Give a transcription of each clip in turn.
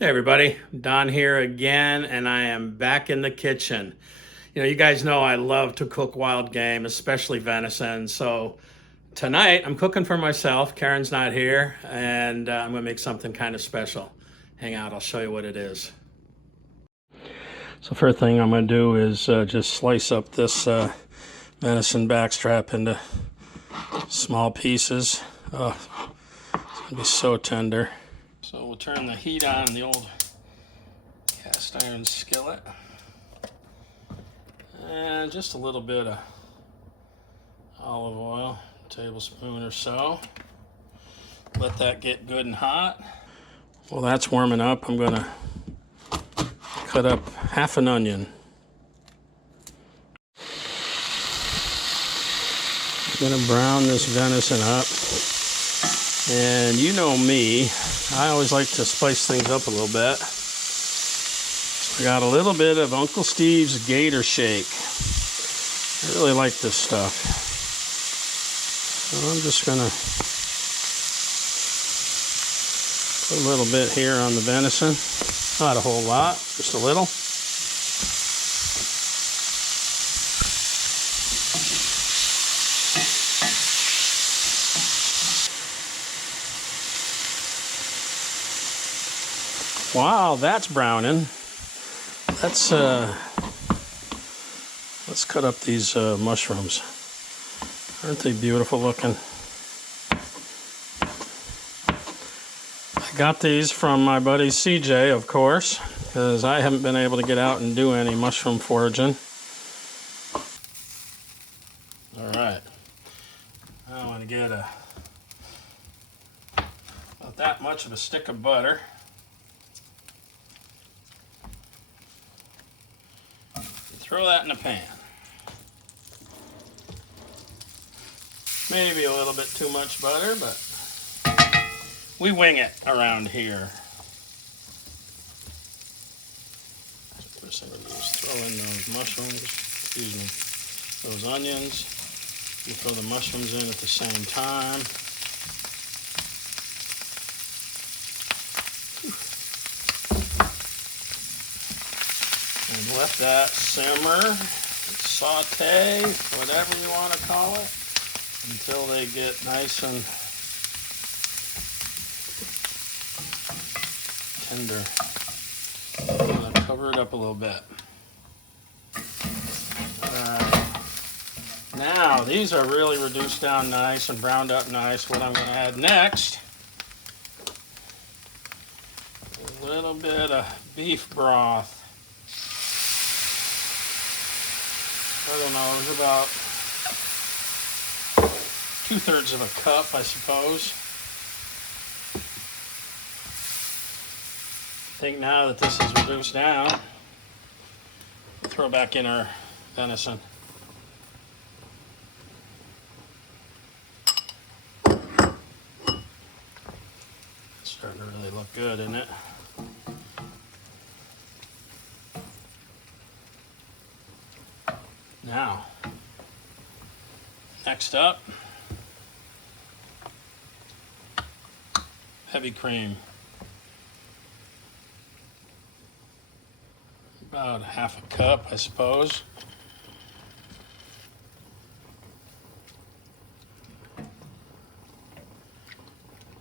Hey everybody, Don here again, and I am back in the kitchen. You guys know I love to cook wild game, especially venison. So tonight I'm cooking for myself. Karen's not here, and I'm gonna make something kind of special. Hang out, I'll show you what it is. So first thing I'm gonna do is just slice up this venison backstrap into small pieces. Oh, it's gonna be so tender. So we'll turn the heat on in the old cast iron skillet. And just a little bit of olive oil, a tablespoon or so. Let that get good and hot. Well, that's warming up. I'm gonna cut up half an onion. I'm gonna brown this venison up. And you know me, I always like to spice things up a little bit. So I got a little bit of Uncle Steve's Gator Shake. I really like this stuff. So I'm just gonna put a little bit here on the venison. Not a whole lot, just a little. Wow, that's browning. Let's cut up these mushrooms. Aren't they beautiful looking? I got these from my buddy CJ, of course, because I haven't been able to get out and do any mushroom foraging. All right, I want to get about that much of a stick of butter. Throw that in a pan. Maybe a little bit too much butter, but we wing it around here. First thing we do is throw in those mushrooms, excuse me, those onions. You throw the mushrooms in at the same time. And let that simmer, saute, whatever you want to call it, until they get nice and tender. I'm going to cover it up a little bit. Now, these are really reduced down nice and browned up nice. What I'm going to add next, a little bit of beef broth. I don't know, it was about 2/3 of a cup, I suppose. I think now that this is reduced down, we'll throw back in our venison. It's starting to really look good, isn't it? Now, next up, heavy cream. About half a cup, I suppose. Get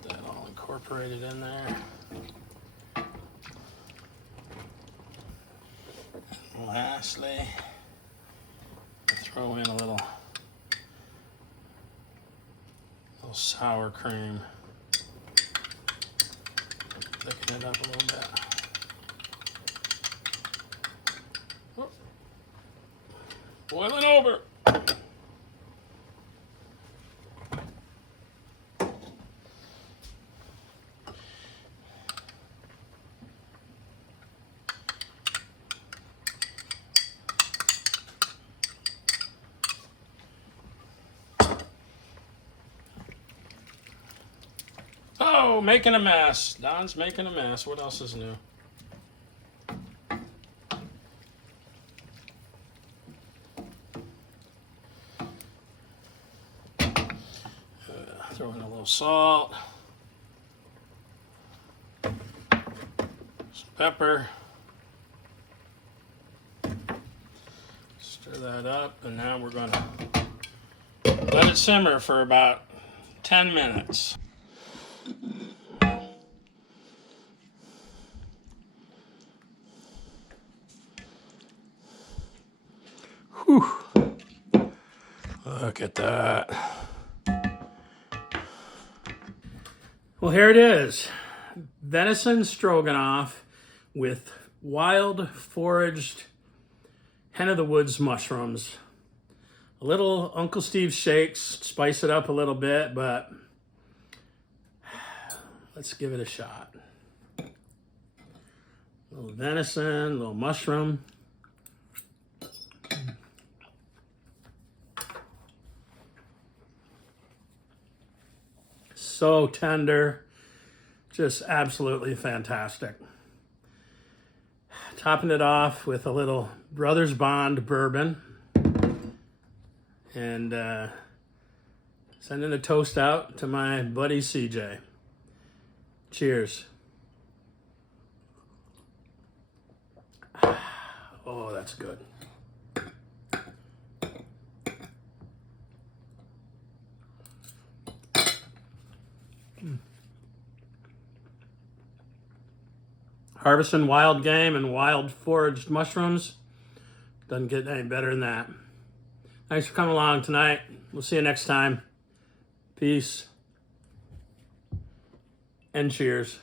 that all incorporated in there. And lastly, throw in a little sour cream. Thicken it up a little bit. Oh. Boiling over. Oh, making a mess. Don's making a mess. What else is new? Throw in a little salt. pepper. Stir that up, and now we're going to let it simmer for about 10 minutes. Whew. Look at that. Well, here it is. Venison Stroganoff with wild foraged hen of the woods mushrooms. A little Uncle Steve shakes, spice it up a little bit, but let's give it a shot. A little venison, a little mushroom. So tender, just absolutely fantastic. Topping it off with a little Brothers Bond bourbon, and sending a toast out to my buddy CJ. Cheers. Oh, that's good. Harvesting wild game and wild foraged mushrooms doesn't get any better than that. Thanks for coming along tonight. We'll see you next time. Peace and cheers.